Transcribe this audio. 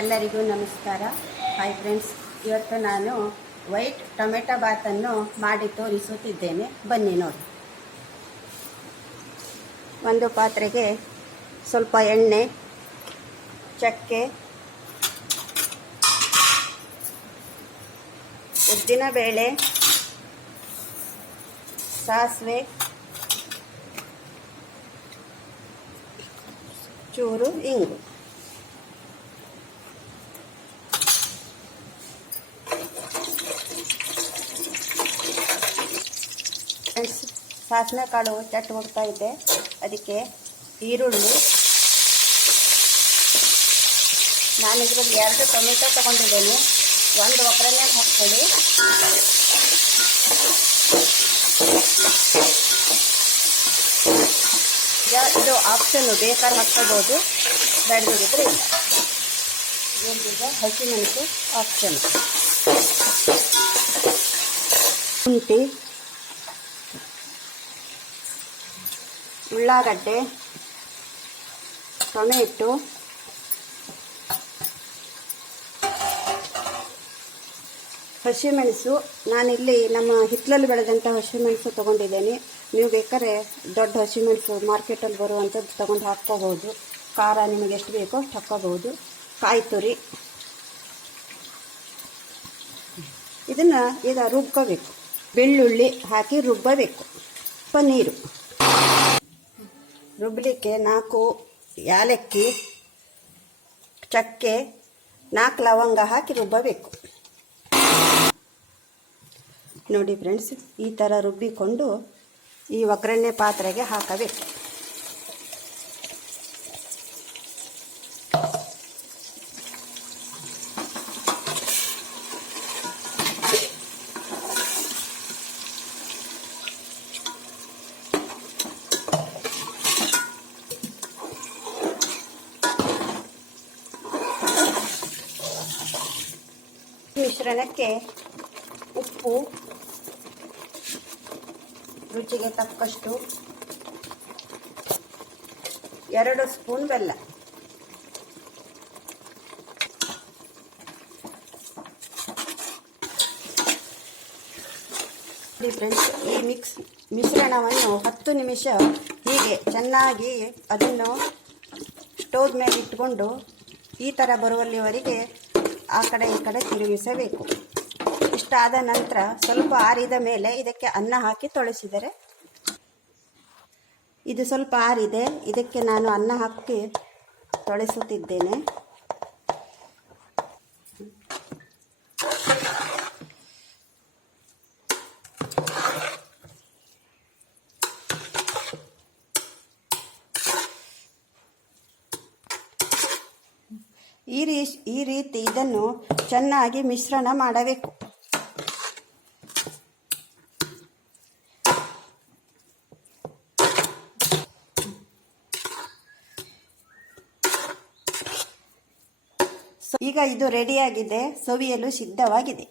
ಎಲ್ಲರಿಗೂ ನಮಸ್ಕಾರ. Hi friends ಇವತ್ತು ನಾನು ವೈಟ್ ಟೊಮೆಟೊ ಬಾತನ್ನು ಮಾಡಿ ತೋರಿಸುತ್ತಿದ್ದೇನೆ. ಬನ್ನಿ ನೋಡಿ. ಒಂದು ಪಾತ್ರೆಗೆ ಸ್ವಲ್ಪ ಎಣ್ಣೆ, ಚಕ್ಕೆ ಉದ್ದಿನಬೇಳೆ ಸಾಸಿವೆ, ಚೂರು ಇಂಗು. ಫ್ರೆಂಡ್ಸ್ ಸಾಸಿವೆ ಕಾಳು ಚಟ್ ಹೋಗ್ತಾ ಇದೆ. ಅದಕ್ಕೆ ಈರುಳ್ಳಿ. ನಾನು ಇದರಲ್ಲಿ ಎರಡು ಟೊಮೆಟೊ ತಗೊಂಡಿದ್ದೇನೆ. ಒಂದು ಒಗ್ಗರಣೆ ಹಾಕ್ಕೊಳ್ಳಿ. ಇದು ಆಪ್ಷನ್ನು ಬೇಕಾದ್ರೆ ಹಾಕ್ಕೋಬೋದು. ಬೆಳೆದಿದ್ರೆ ಇಲ್ಲ. ಈಗ ಹಸಿಮೆಣಸು ಆಪ್ಷನ್ ಶುಂಠಿ. ಉಳ್ಳಾಗಡ್ಡೆ ಟೊಮೆಟೊ ಹಸಿಮೆಣಸು. ನಾನಿಲ್ಲಿ ನಮ್ಮ ಹಿತ್ತಲಲ್ಲಿ ಬೆಳೆದಂಥ ಹಸಿಮೆಣಸು ತೊಗೊಂಡಿದ್ದೀನಿ. ನೀವು ಬೇಕಾದ್ರೆ ದೊಡ್ಡ ಹಸಿಮೆಣಸು ಮಾರ್ಕೆಟಲ್ಲಿ ಬರುವಂಥದ್ದು ತೊಗೊಂಡು ಹಾಕ್ಕೋಬೋದು. ಖಾರ ನಿಮಗೆ ಎಷ್ಟು ಬೇಕೋ ಅಷ್ಟು ಹಾಕ್ಕೋಬೋದು. ಕಾಯಿ ತುರಿ. ಇದನ್ನು ಈಗ ರುಬ್ಕೋಬೇಕು. ಬೆಳ್ಳುಳ್ಳಿ ಹಾಕಿ ರುಬ್ಬಬೇಕು. ಪನ್ನೀರು ರುಬ್ಬಲಿಕ್ಕೆ ನಾಲ್ಕು ಯಾಲಕ್ಕಿ, ಚಕ್ಕೆ, ನಾಲ್ಕು ಲವಂಗ ಹಾಕಿ ರುಬ್ಬಬೇಕು. ನೋಡಿ ಫ್ರೆಂಡ್ಸ್ ಈ ಥರ ರುಬ್ಬಿಕೊಂಡು ಈ ಒಗ್ಗರಣೆ ಪಾತ್ರೆಗೆ ಹಾಕಬೇಕು. ಮಿಶ್ರಣಕ್ಕೆ ಉಪ್ಪು, ರುಚಿಗೆ ತಕ್ಕಷ್ಟು ಎರಡು ಸ್ಪೂನ್ ಬೆಲ್ಲ. ಫ್ರೆಂಡ್ಸ್ ಈ ಮಿಕ್ಸ್ ಮಿಶ್ರಣವನ್ನು ಹತ್ತು ನಿಮಿಷ ಹೀಗೆ ಚೆನ್ನಾಗಿ ಅದನ್ನು ಸ್ಟೋವ್ ಮೇಲೆ ಇಟ್ಕೊಂಡು ಈ ಥರ ಬರುವಲ್ಲಿವರೆಗೆ ಆ ಕಡೆ ಈ ಕಡೆ ತಿರುಗಿಸಬೇಕು. ಇಷ್ಟಾದ ನಂತರ ಸ್ವಲ್ಪ ಆರಿದ ಮೇಲೆ ಇದಕ್ಕೆ ಅನ್ನ ಹಾಕಿ ತೊಳೆಸಿದರೆ ಇದು ಸ್ವಲ್ಪ ಆರಿದೆ. ಇದಕ್ಕೆ ನಾನು ಅನ್ನ ಹಾಕಿ ತೊಳೆಸುತ್ತಿದ್ದೇನೆ. ಈ ರೀ ಈ ರೀತಿ ಇದನ್ನು ಚೆನ್ನಾಗಿ ಮಿಶ್ರಣ ಮಾಡಬೇಕು. ಈಗ ಇದು ರೆಡಿಯಾಗಿದೆ ಸವಿಯಲು ಸಿದ್ಧವಾಗಿದೆ.